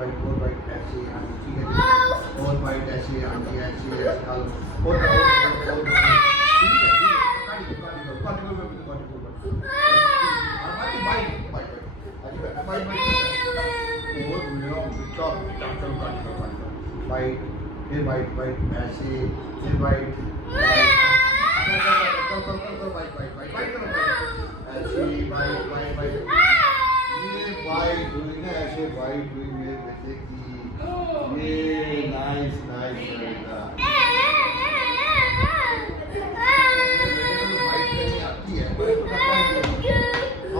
और बाइट ऐसे हाँ जी ठीक है और बाइट ऐसे हाँ जी ऐसे खाओ और ठीक है बाइट फिर बाइट बाइट ऐसे फिर bite bite bite bite bite ऐसे बाइट बाइट बाइट ये बाइट हुई ना ऐसे बाइट हुई मेरे बेटे की ये नाइस नाइस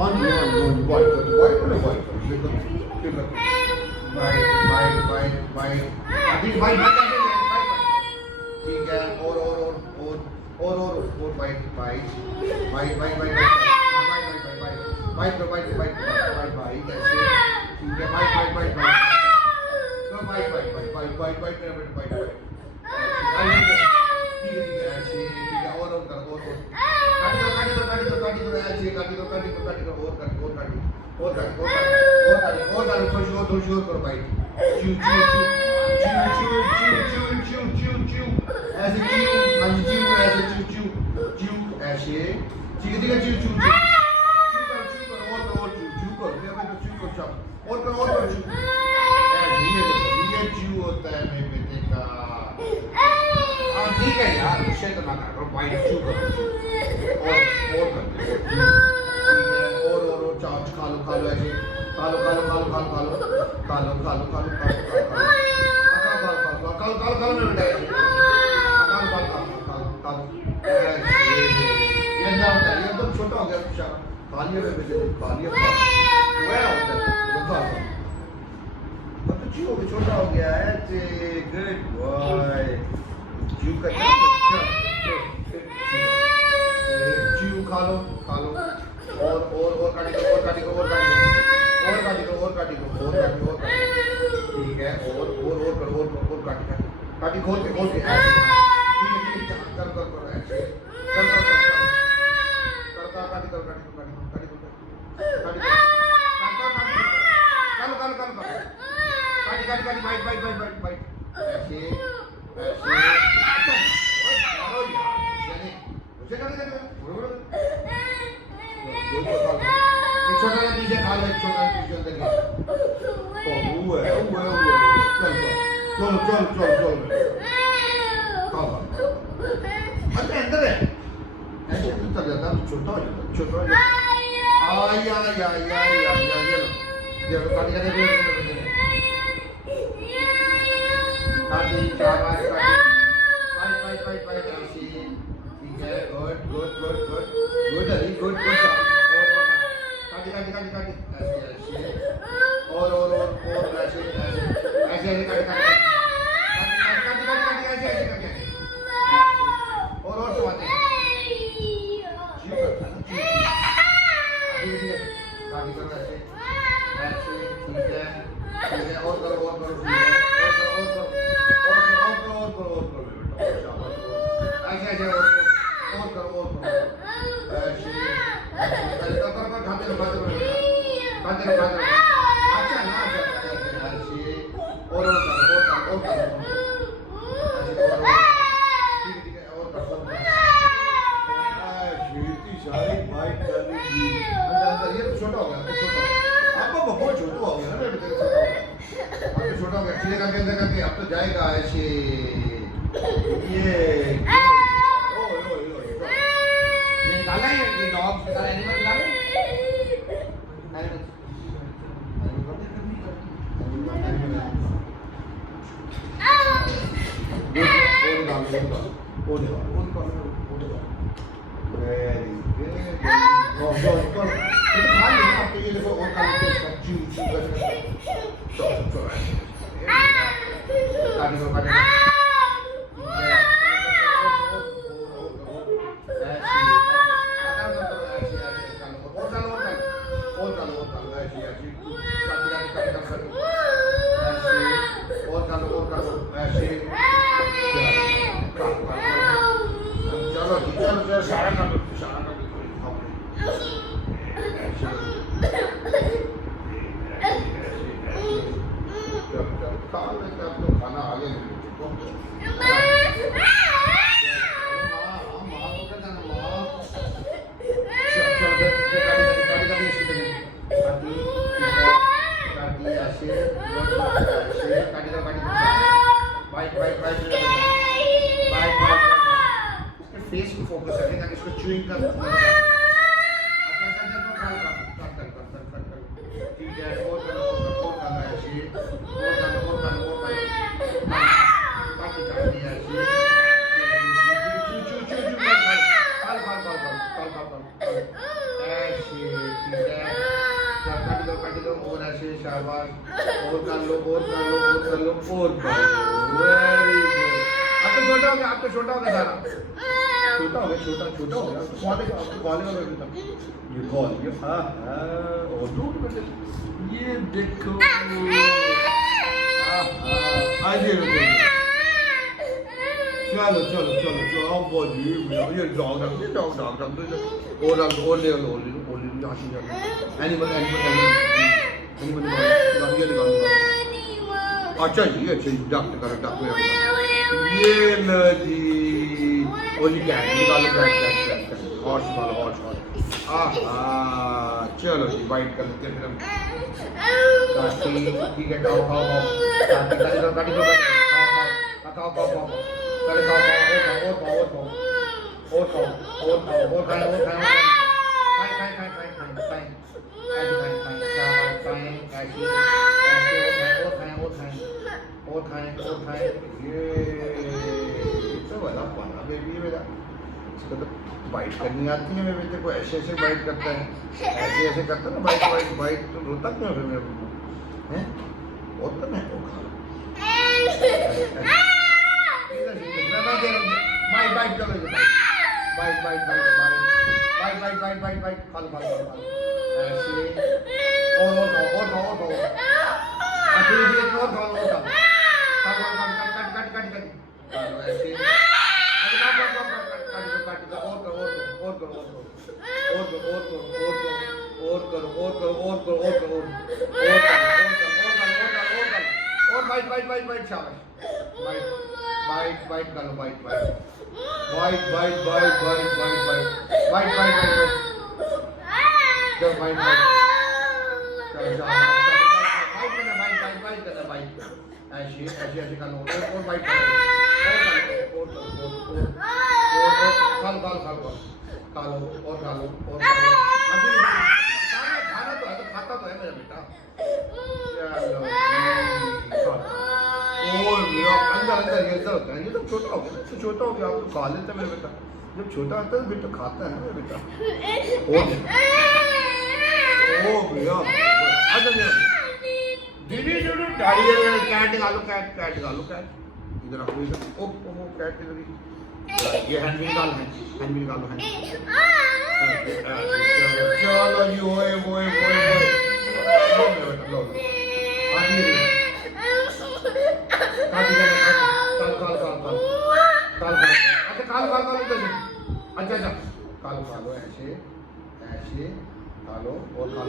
on white अभी white ठीक है और white ठीक है यार विषय तो ना करो वाइट चू करो और करते और चाच खा लो ऐसे खा लो ये ना होता है एकदम छोटा हो गया कुछ खालिए में बेटे खालिए वो होता है तो चू छोटा हो गया है गुड बॉय चू का चू खा लो और काटी को ठीक है और काटी खोल के ऐसे कर ऐसे काटी बाइट ऐसे छोटा नीचे खा लो छोटा नीचे अंदर चल अरे अंदर है ऐसे तो चल जाता छोटा हो जाता आया ये काटी ऐसे ठीक है गुड काटी ऐसे और ऐसे काटी ऐसे और चबाते काटी करो ऐसे ठीक है और करो ऐसे और करो ऐसे खाते रहो अच्छा ना ऐसे और करो ठीक है और करो सारी बाइक कर रही ये तो छोटा हो गया आपको बहुत छोटा हो गया ना छोटा हो गया सीधे करके अब तो जाएगा ऐसे ये निकाला है ये डॉग निकाला एनिमल निकाला च्युइंग कर ठीक है और करो ऐसे और करो काटी काटी ऐसे काटी दो और ऐसे शाबाश और कर लो और कर लो और कर लो और कर लो वेरी गुड अब तो छोटा हो गया सारा छोटा हो गया छोटा हो गया कॉलेज ये कॉल ये हाँ और दूर बेटे ये देखो चलो चलो चलो चलो अब बोलिए ये डॉग रख दो और रख दो और ले लो एनिमल अच्छा ये अच्छा डॉक्टर करो डॉक्टर ये लो जी ओली कैट निकालो कैट हॉर्स चलो जी बाइट कर लेते हैं फिर हम काटी ठीक है खाओ काटी दो खाओ पहले खाओ और खाओ और खाएं ये तो बड़ा पाना बेबी मेरा इसको तो बाइट करनी आती है मेरे बेटे को ऐसे बाइट करता है ऐसे करता है ना बाइट तो रोता क्यों फिर मेरे को हैं और तो मैं वो खा बाइट चलो बाइट खा लो ऐसे और बाइट शाबाश बाइट कर लो बाइट चलो बाइट ऐसे कर लो और बाइट करो खा लो अभी खाना तो है तो खाता तो है मेरा बेटा अंदर गिरता होता है ये तो छोटा हो गया ना छोटा हो गया आप तो खा लेते मेरे बेटा जब छोटा होता है बेटा खाता है ना मेरा बेटा ओ भैया अच्छा दीदी कैट निकालो कैट इधर आओ इधर ओ कैट इधर ये हैंड भी निकालो चलो जी ओए लो अच्छा खा लो ऐसे खा लो और ऐसे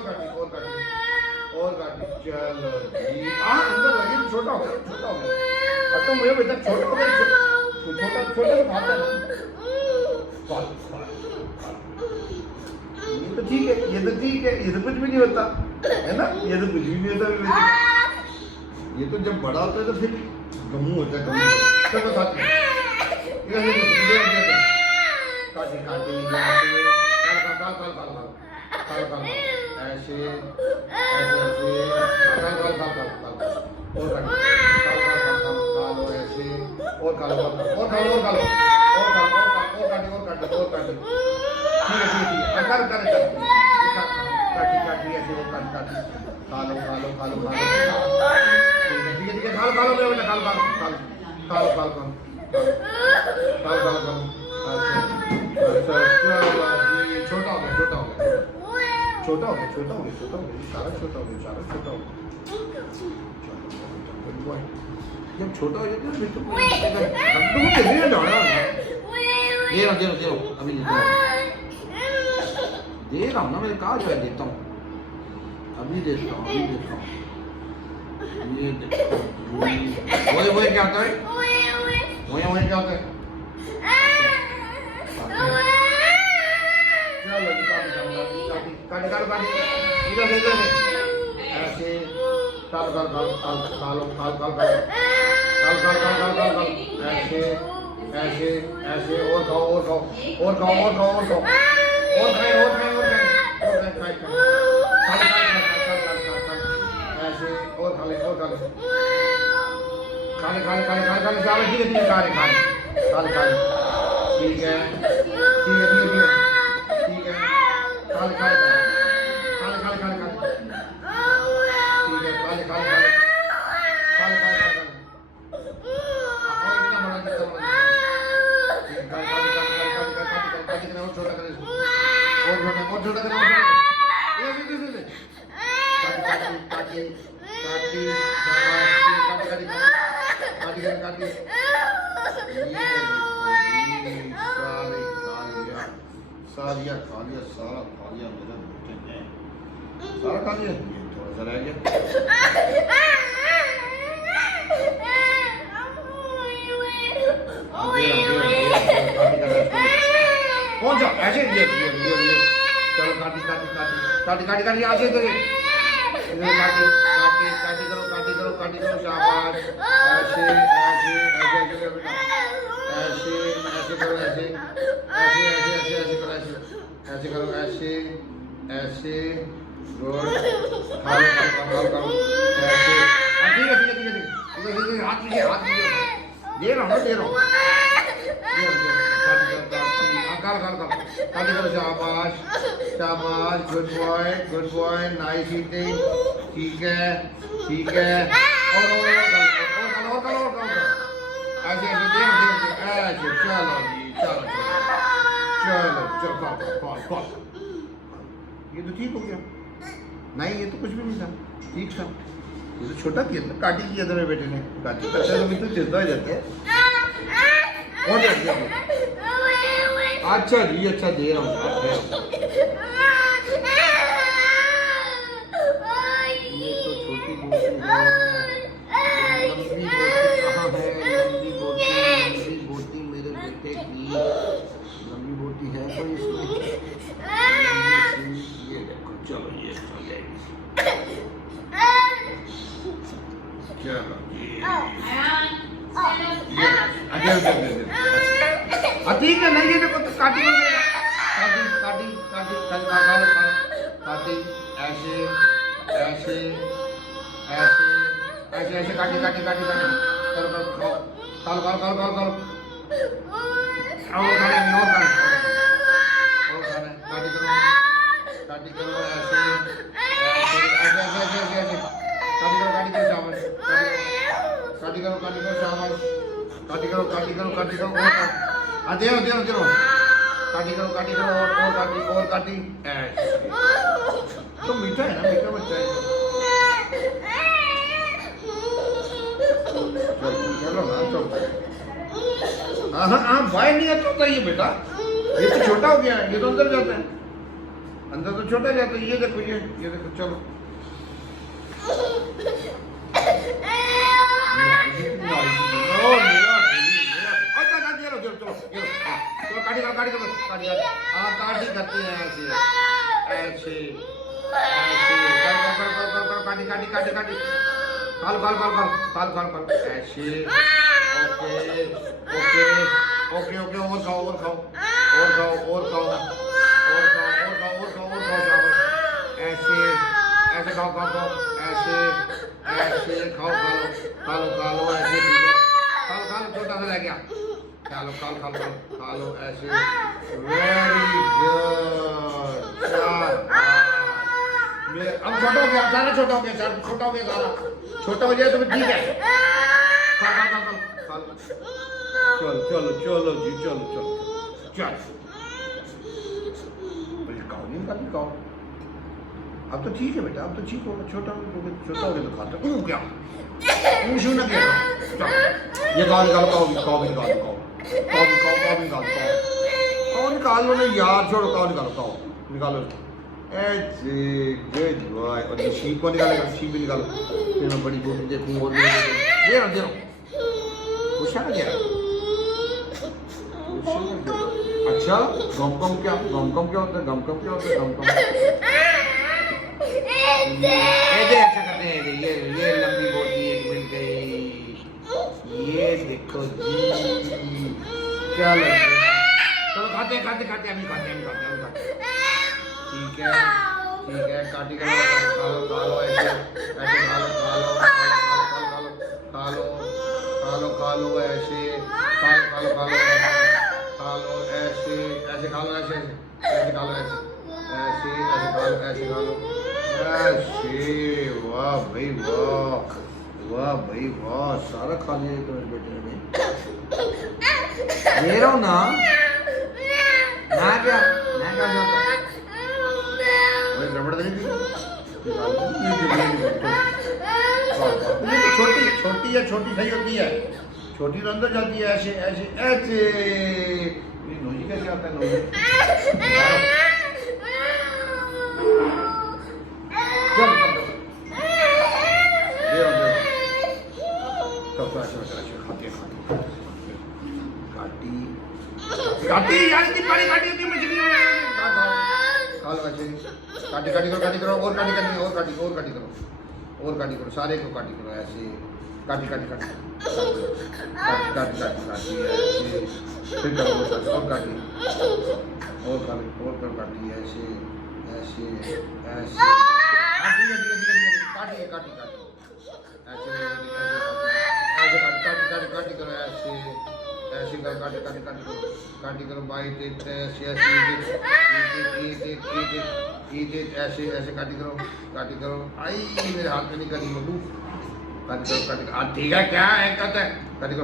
खाओ दे लो और काटी चलो जी अंदर लगे छोटा हो गया अब तो मुझे बेटा छोटा हो गया छोटा तो खाता है ये तो ठीक है ये तो कुछ भी नहीं होता है ना ये तो कुछ भी नहीं होता ये तो जब बड़ा होता है तो फिर गमू होता है चलो साथ में काटी ऐसे और खा लो छोटा हो गया सारा छोटा हो गया जब छोटा हो जाता है फिर तो दे अभी दे रहा हूँ ना, मेरे कहा जो है देता हूँ, अभी देता हूँ, अभी देता हूँ। ये देखो, वो क्या होता है? वो क्या होता है? चलो काटी इधर इधर ऐसे ऐसे ऐसे ऐसे और खाओ और खाओ और खाओ और खाओ और खाओ और खाए और खाए और खाए ऐसे और खा ले और खा ले खा ले चावल धीरे धीरे खा ले ठीक है ठीक है खा ले ठीक है खा ले और छोटा करना ये भी काटी सारा खा लिया मेरा बेटे ने, सारा खा लिया, ये थोड़ा सा रह गया। कौन सा ऐसे ये चलो काटी ऐसे इधर काटी करो शाबाश ऐसे करो ऐसे करो ऐसे गुड करो ऐसे ठीक है हाथ दीजिए दे रहा हूँ काटी करो शाबाश गुड बॉय नाइस ईटिंग ठीक है और ऐसे चलो जी चलो ये तो ठीक हो गया। नहीं ये तो कुछ भी नहीं था, ठीक था, ये तो छोटा किया था, काटी किया था मेरे बेटे ने, काटी करते तो चिंता हो जाते हैं। अच्छा जी अच्छा दे रहा हूँ ये तो छोटी लंबी बोटी मेरे बेटे की लंबी बोटी है कोई इसमें, ये देखो चलो ये ठीक है नहीं ये देखो तो काटी ऐसे काटी और काटी तो मीठा है ना, मीठा बच्चा है चलो ना चलो हाँ भाई नहीं अच्छा होता ये बेटा, ये तो छोटा हो गया है, ये तो अंदर जाता है, अंदर तो छोटा जाता है। ये देखो चलो काटी करते हैं ऐसे काटी खाल ऐसे ओके और खाओ ऐसे खाओ ऐसे खा लो ऐसे ठीक है खा लो छोटा सा रह गया खा लो ऐसे वेरी गुड अब छोटा हो गया सारा छोटा हो जाए तो ठीक है चलो जी चल खाओ अब तो ठीक है बेटा, अब तो ठीक होगा, छोटा हो गया तो खाता क्या ना क्या ये काव निकाल लो ना यार, छोड़ो काव निकालो निकालो ऐसे गुड बॉय और ये शीप को निकालेगा शीप भी निकालो फिर मैं बड़ी बोतल देखूँ और दे रहा गुस्सा ना दे रहा अच्छा गमकम क्या होता है गमकम ऐसे अच्छा करते हैं ये लंबी बोटी एक मिल गई ये देखो जी क्या लग रहा है चलो खाते अभी खाते ठीक है काटी खा लो ऐसे खा लो ऐसे वाह भाई वाह सारा खा लिया तो मेरे बेटे ने दे रहा हूँ ना क्या रबड़ दे दी छोटी सही होती है छोटी तो अंदर जाती है ऐसे नोजी कैसे आता है नोजी काटी यार इतनी बड़ी काटी होती मछली खा लो ऐसे काटी करो और काटी करो सारे को काटी करो ऐसे काटी ऐसे फिर करो और काटी ऐसे काटी करो ऐसे काटी करो बाइट ऐसे काटी करो आई मेरे हाथ में नहीं करी बबू काटी करो ठीक है क्या है कहता है काटी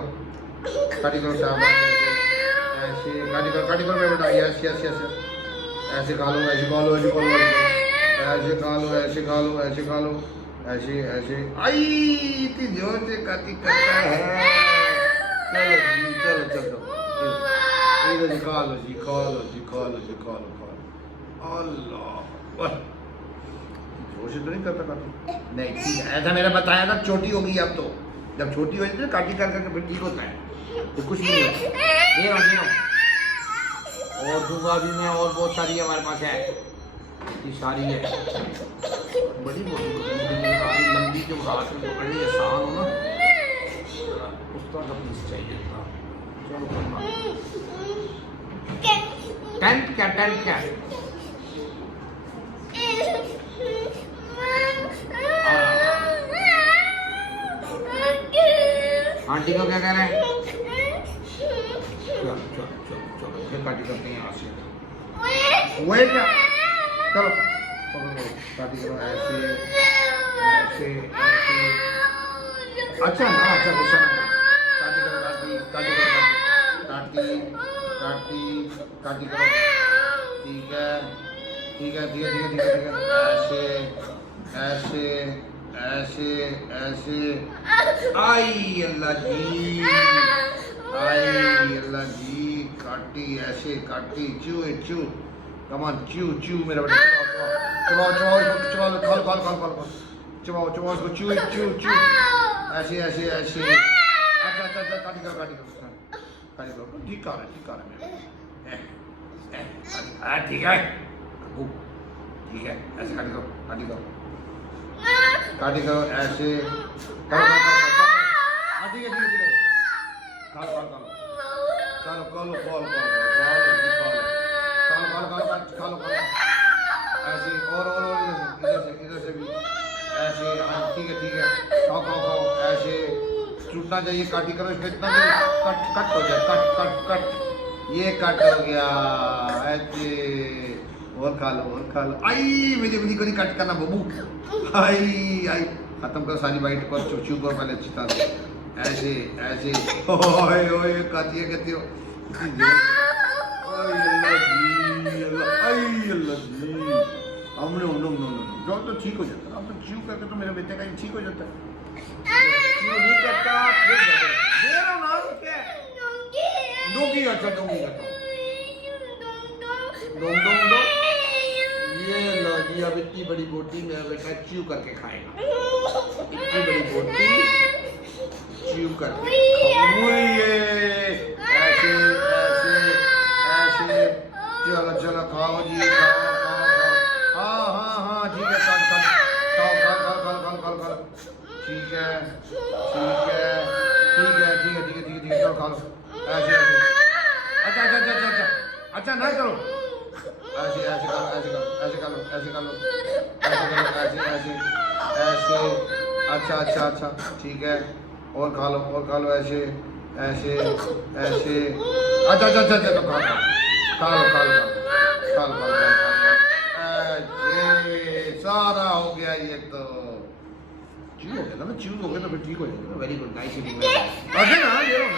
करो शाबाश ऐसे काटी करो बेटा ऐसे खा लो ऐसे आई इतनी जोर से काटी करता है चलो इधर खा लो अल्लाह जोर से तो नहीं करता नहीं ठीक है ऐसा मैंने बताया था छोटी होगी अब तो जब छोटी हो जाती है काटी करके फिर ठीक होता है तो कुछ नहीं होता दे रहा और दूंगा भी मैं और बहुत सारी हमारे पास है इतनी सारी है बड़ी लंबी जो हाथ में पकड़नी आसान हो ना उस तरह का पीस चाहिए था चलो टेंट क्या आंटी को क्या कह रहे हैं चलो फिर काटी करते हैं यहाँ से वही क्या चलो काटी करो ऐसे अच्छा गुस्सा ना काटी करो ठीक है ऐसे आई अल्लाह जी काटी ऐसे चू कमान चू मेरा बेटा चबाओ इसको चू ऐसे अच्छा काटी करो ठीक है ठीक है ऐसे काटी करो ऐसे ठीक है खालो ऐसे और इधर से भी ऐसे ठीक है खाओ ऐसे टूटना चाहिए काटी करो इसमें इतना कट हो जाए कट ये कट हो गया ऐसे और खा लो आई मेरी को नहीं कट करना बबू आई खत्म करो सारी बाइट को चू करो पहले अच्छी तरह ऐसे ओए कहती हो हमने जो तो ठीक हो जाता अब तो चू करके तो मेरे बेटे का ही ठीक हो जाता है चू नहीं करता फिर मेरा नाम क्या है डोंगी अच्छा डोंगी करता अब इतनी बड़ी बोटी मेरा बेटा च्यू करके खाएगा, इतनी बड़ी बोटी च्यू करके ऐसे ऐसे ऐसे। चलो चलो खाओ जी, खाओ खाओ खाओ। हाँ हाँ हाँ ठीक है, खाओ खाओ खाओ खाओ खाओ खाओ खाओ खाओ खाओ। ठीक है ठीक है ठीक है ठीक है ठीक है ठीक है ठीक है, चलो खा लो ऐसे ऐसे। अच्छा अच्छा अच्छा अच्छा अच्छा अच्छा ना करो, ऐसे ऐसे करो ऐसे करो ऐसे कर लो ऐसे कर लो ऐसे करो ऐसे ऐसे ऐसे। अच्छा अच्छा अच्छा ठीक है, और खा लो ऐसे ऐसे ऐसे। अच्छा अच्छा अच्छा अच्छा खा लो खा लो खा लो खा लो खा लो। सारा हो गया ये तो च्यू हो गया ना, च्यू हो गया तो फिर ठीक हो जाएगा ना। Very good, nice eating. अरे ना ये लो ना,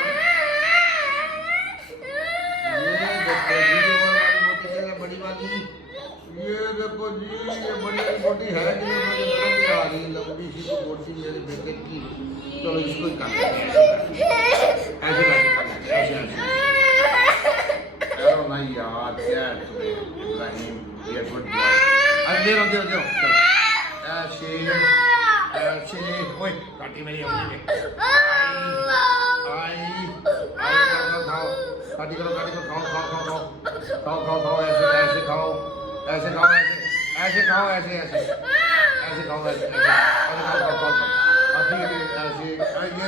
ये देखो जी जो वाली बोटी है बड़ी वाली, ये देखो जी ये बड़ी वाली बोटी है कि नहीं, मुझे समझ नहीं आ रही। लंबी सी बोटी मेरे बेटे की। चलो इसको ही काट लेंगे, ऐसे ऐसे चलो ना यार, क्या इब्राहिम ये गुड बॉय। अरे दे दो चलो ऐसे ऐसे। ओए काटी मेरी उंगली में। आई खाओ, काटी करो खाओ खाओ खाओ खाओ खाओ खाओ खाओ ऐसे ऐसे खाओ ऐसे खाओ ऐसे खाओ ऐसे ऐसे ऐसे खाओ ऐसे ऐसे खाओ खाओ खाओ। ठीक है ऐसे। ये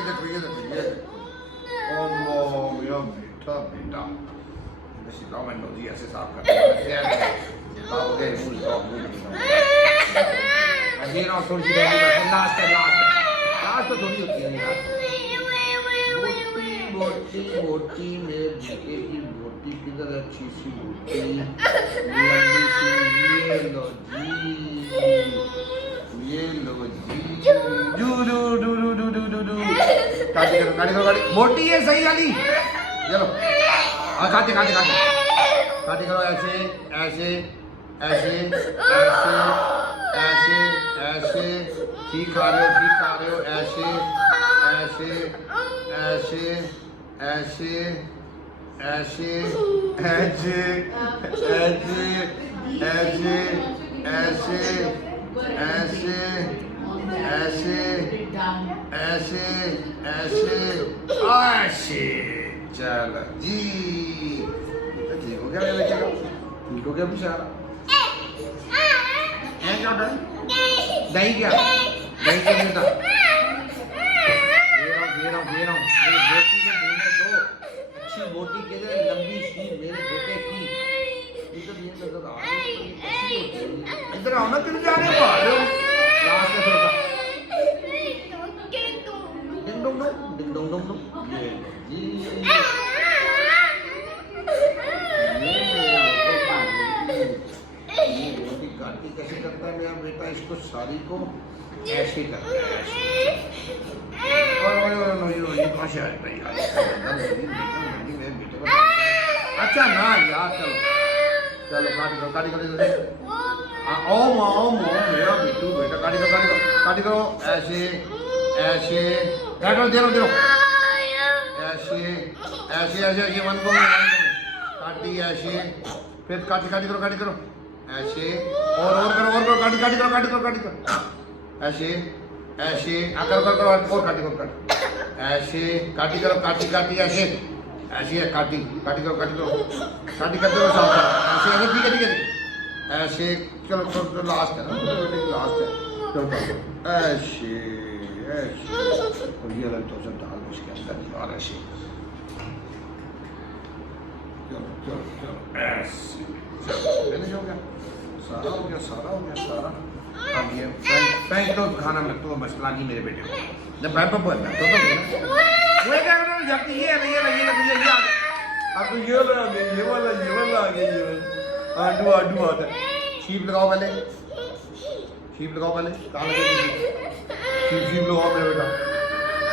देखो ये देखो ये देखो। ओह मेरा बेटा बेटा, सिखाओ मैं नोजी ऐसे साफ करते हैं। हो गए मुझे ये ना थोड़ी सी लास्ट तो थोड़ी होती है यार। बोटी बोटी मेरे बेटे की बोटी किधर, अच्छी सी बोटी लंबी सी। ये लो जी डू डू डू डू डू डू डू डू। काटी करो बोटी है सही वाली। चलो खाते खाते खाते काटी करो ऐसे ऐसे ऐसे ऐसे ऐसे ऐसे। ठीक खा रहे हो ऐसे ऐसे ऐसे ऐसे ऐसे ऐसे ऐसे ऐसे ऐसे ऐसे ऐसे ऐसे ऐसे ऐसे। चलो जी ठीक हो गया मेरा बेटा, ठीक हो गया बेचारा। दही क्या बेटा, दे रहा हूँ मेरी बोटी को बोलने दो। अच्छी बोटी के लिए लंबी सी मेरे बेटे की। इधर ये नजर आ रही है, इधर आओ ना, क्यों जा रहे हो? लास्ट में थोड़ा डिंग डोंग डोंग ये रोटी काटी कैसे करता है मेरा बेटा, इसको सारी को ऐसे करता है ऐसे। कहाँ से आ रही यार, अच्छा ना यार। चलो चलो काटी करो ओम ओम ओम मेरा बिट्टू बेटा, काटी करो ऐसे ऐसे। बैठो दे लो ऐसे ऐसे ऐसे ऐसे। वन को काटी ऐसे, फिर काटी करो ऐसे। और करो काटी करो ऐसे ऐसे। करो और काटी करो ऐसे। काटी करो ऐसे ऐसे है। काटी करो ऐसे ऐसे। ठीक है ऐसे। चलो तो लास्ट है ना, लास्ट है। चलो ऐसे ऐसे। और ये अलग तो सब डाल दो इसके अंदर और ऐसे। चलो ऐसे। मैंने हो गया सारा सारा। अब ये फ्रेंच तो खाना में तो मसला नहीं मेरे बेटे को। जब बैठ पर बोलना तो वो क्या कर रहा है, जब ये आ गया। अब तो ये वाला आ गया आडू आता है। शीप लगाओ पहले शीप लगाओ मेरे बेटा।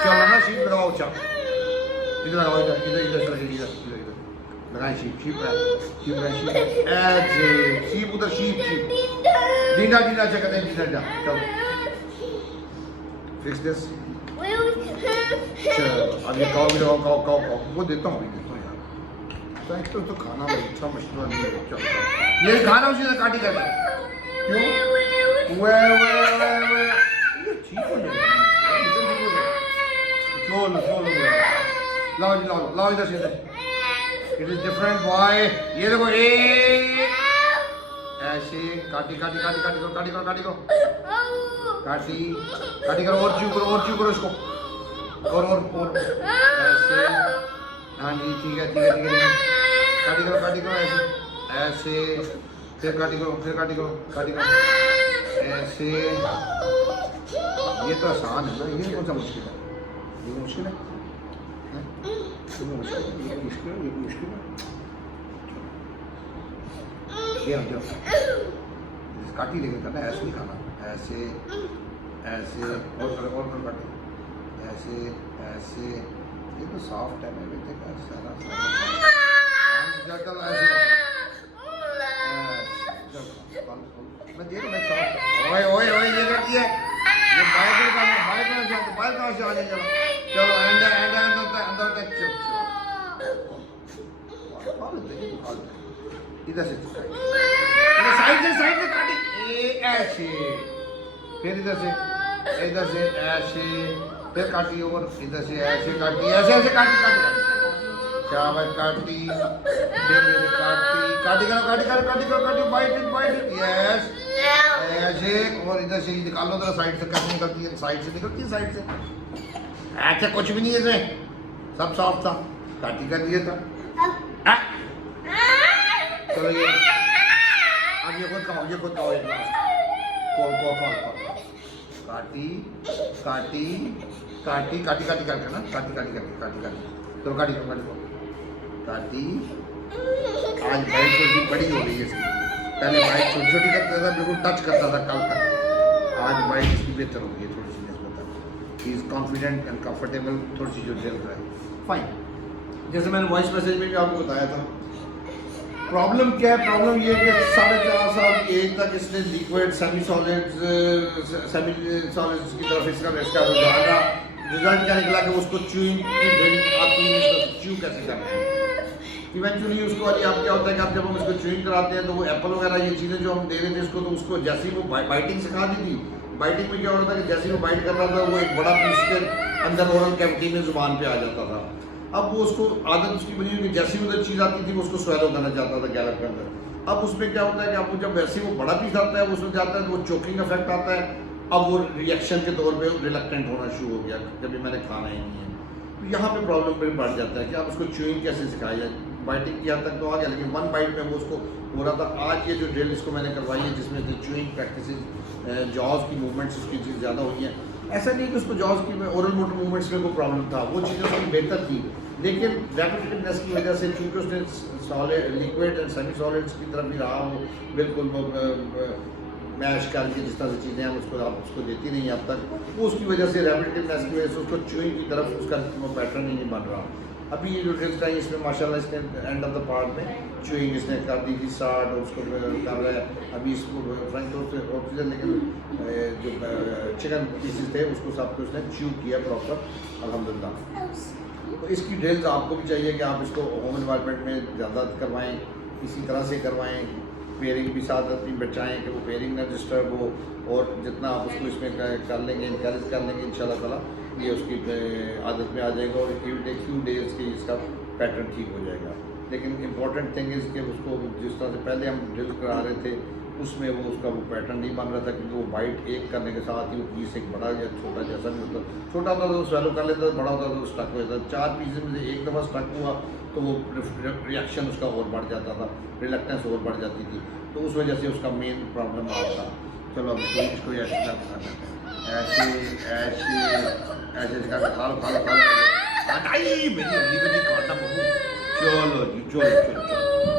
चलो ना शीप लगाओ। अच्छा इधर लगाओ, इधर लगाए शीप उधर शीप डीडा अच्छा कहते हैं डीडा। चलो फिक्स दिस। चलो अब ये खाओ भी खाओ वो देता हूँ यार। तो खाना में अच्छा मशहूर नहीं है। चलो ये खाना उसी से काटी कर क्यों? वे ये ठीक हो जाएगा, एकदम ठीक हो जाएगा। चलो लाओ इधर से इधर। It is different boy. ये देखो ऐसे काटी करो और च्यू करो इसको और ऐसे। हाँ जी ठीक है काटी करो ऐसे फिर काटी करो ऐसे। ये तो आसान है ना, ये कौन सा मुश्किल है? ये मुश्किल है, ये मुश्किल है। ये काटी लेके करना, ऐसे नहीं खाना, ऐसे और काटे ऐसे। ये तो सॉफ्ट है, मैं भी देखा सारा मैं दे रहा हूँ। ओए ये कर दिया, ये बाहर कहाँ से आ जाएगा? चलो अंदर तक इधर से साइड से काटी ऐसे, फिर इधर से ऐसे, फिर काटी और इधर से ऐसे काटी, ऐसे काटी शाबाश काटी, काटी करो बाइट इट यस ऐसे। और इधर से निकाल लो, साइड से कैसे निकलती है? साइड से अच्छा कुछ भी नहीं है इसमें, सब सॉफ्ट था, काटी कर दिया था। चलो ये अब ये खुद खाओ एक ग्लास। काटी करके ना, काटी तो काटी आज बाइट थोड़ी बड़ी हो गई है इसकी। पहले बाइट छोटी करता था, बिल्कुल टच करता था कल तक। आज बाइट इसकी बेहतर हो गई है थोड़ी सी निस्बत। He is confident and comfortable, थोड़ी सी जो जेल है फाइन। जैसे मैंने वॉइस मैसेज में भी आपको बताया था, प्रॉब्लम क्या है? प्रॉब्लम ये है कि 4.5 साल की एज तक इसने लिक्विड सेमी सॉलिड्स की तरफ इसका रुझान रहा। रिजल्ट क्या निकला कि उसको च्यूइंग की ड्रिल आती है, इसको च्यू कैसे करना है। इवेंचुअली उसको अब क्या होता है कि आप जब हम इसको च्यूइंग कराते हैं तो वो एप्पल वगैरह ये चीज़ें जो हम दे रहे थे इसको, तो उसको जैसे ही वो बाइटिंग सिखा दी थी। बाइटिंग में क्या होता था कि जैसे ही वो बाइट कर रहा था वो एक बड़ा पीस के अंदर ओरल कैविटी में जुबान पे आ जाता था। अब वो उसको आदत उसकी बनी हुई कि जैसी उधर चीज़ आती थी वो उसको स्वेलो करना चाहता था गैलप के अंदर। अब उसमें क्या होता है कि आपको जब वैसे वो बड़ा पीस आता है उसमें जाता है तो वो चोकिंग इफेक्ट आता है। अब वो रिएक्शन के तौर पे रिलक्टेंट होना शुरू हो गया, कभी मैंने खाना ही नहीं है। तो यहाँ पे प्रॉब्लम फिर बढ़ जाता है कि आप उसको च्यूइंग कैसे सिखाया जाए। बाइटिंग की हद तक तो आ गया, लेकिन 1 बाइट में वो उसको हो रहा था। आज ये जो ड्रिल इसको मैंने करवाई है जिसमें च्यूइंग प्रैक्टिस जॉज की मूवमेंट्स उसकी चीज़ ज़्यादा हुई हैं। ऐसा नहीं कि उसको जॉज की में ओरल मोटर मूवमेंट्स में कोई प्रॉब्लम था, वो चीज़ें उसकी बेहतर थी, लेकिन रेपिटेटिवनेस की वजह से चूँकि उसने solid liquid and semi solids की तरफ भी रहा, वो बिल्कुल वो मैश करके जिस तरह से चीज़ें हैं उसको आप उसको देती नहीं अब तक, वो उसकी वजह से रेपिटेटिवनेस की वजह से उसको च्यूइंग की तरफ उसका वो पैटर्न ही नहीं बन रहा। अभी ये जो ड्रिल्स का इसमें माशाल्लाह इसने एंड ऑफ द पार्ट में च्यूइंग इसने कर दी थी स्टार्ट, और उसको कर रहा है अभी इसको फ्रंट से ऑक्सीजन, लेकिन जो चिकन पीसेस थे उसको सबको उसने च्यू किया प्रॉपर अल्हम्दुलिल्लाह। तो इसकी ड्रिल्स आपको भी चाहिए कि आप इसको होम एनवायरनमेंट में ज़्यादा करवाएं, इसी तरह से करवाएं, पेयरिंग भी साथ अपनी बचाएँ कि वो पेयरिंग ना डिस्टर्ब हो, और जितना आप उसको इसमें कर लेंगे इनकरेज कर लेंगे इंशाल्लाह ताला ये उसकी आदत में आ जाएगा और फ्यू डेज़ के इसका पैटर्न ठीक हो जाएगा। लेकिन इम्पॉर्टेंट थिंग इज़ कि उसको जिस तरह से पहले हम ड्रिल करा रहे थे उसमें वो उसका वो पैटर्न नहीं बन रहा था, क्योंकि वो बाइट एक करने के साथ ही वो पीस एक बड़ा या छोटा जैसा भी होता, छोटा होता तो स्वेलो कर लेता, बड़ा होता तो स्टक हो जाता। 4 पीस में से एक दफ़ा स्टक हुआ तो वो रिएक्शन उसका और बढ़ जाता था, रिलक्टेंस और बढ़ जाती थी, तो उस वजह से उसका मेन प्रॉब्लम आ था। चलो अब इसको ऐसे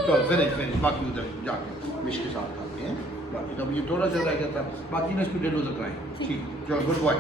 चलो फिनिश बाकी उधर जाके मिश के साथ खाते हैं। बाकी तो अब ये थोड़ा सा रह गया था, बाकी ना इसको डेलो तक आए। ठीक, चलो गुड बॉय।